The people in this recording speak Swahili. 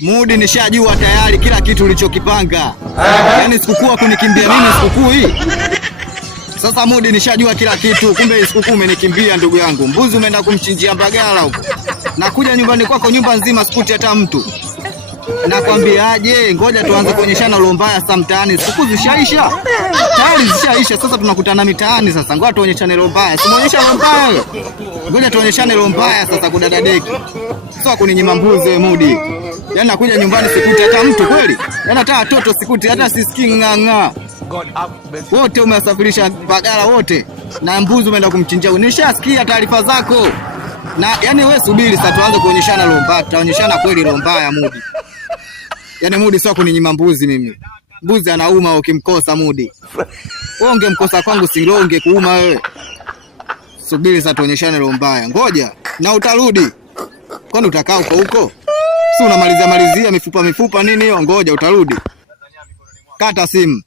Mudi nishajua tayari kila kitu ulichokipanga. Yaani sikukuu kunikimbia mimi sikukuu hii. Sasa Mudi nishajua kila kitu, kumbe sikukuu umenikimbia ndugu yangu. Mbuzi umeenda kumchinjia Mbagala huko. Nakuja nyumbani kwako nyumba nzima sikuti hata mtu. Nakwambiaje, ngoja tuanze kuonyeshana roho mbaya sasa mtaani. Sikukuu zishaisha. Tayari zishaisha, sasa tunakutana mitaani sasa. Ngoja tuonyeshane roho mbaya. Simuonyesha roho mbaya wewe. Ngoja tuonyeshane roho mbaya sasa kudadadeki. Sio kuninyima mbuzi wewe Mudi. Yaani nakuja nyumbani sikuti hata mtu kweli? Yaani hata watoto sikuti hata sisikii ng'ang'a. Wote umewasafirisha Mbagala wote. Na mbuzi umeenda kumchinjia. Nishasikia taarifa zako. Na yani wewe subiri sasa tuanze kuonyeshana roho mbaya. Tutaonyeshana kweli roho mbaya Mudi. Yaani Mudi sio kuninyima mbuzi mimi. Mbuzi anauma ukimkosa Mudi. Wewe ungemkosa kwangu silonge kuuma wewe. Subiri sasa tuonyeshane roho mbaya. Ngoja na utarudi. Kwani utakaa huko? Si unamalizia mifupa nini hiyo? Ngoja utarudi. Kata simu.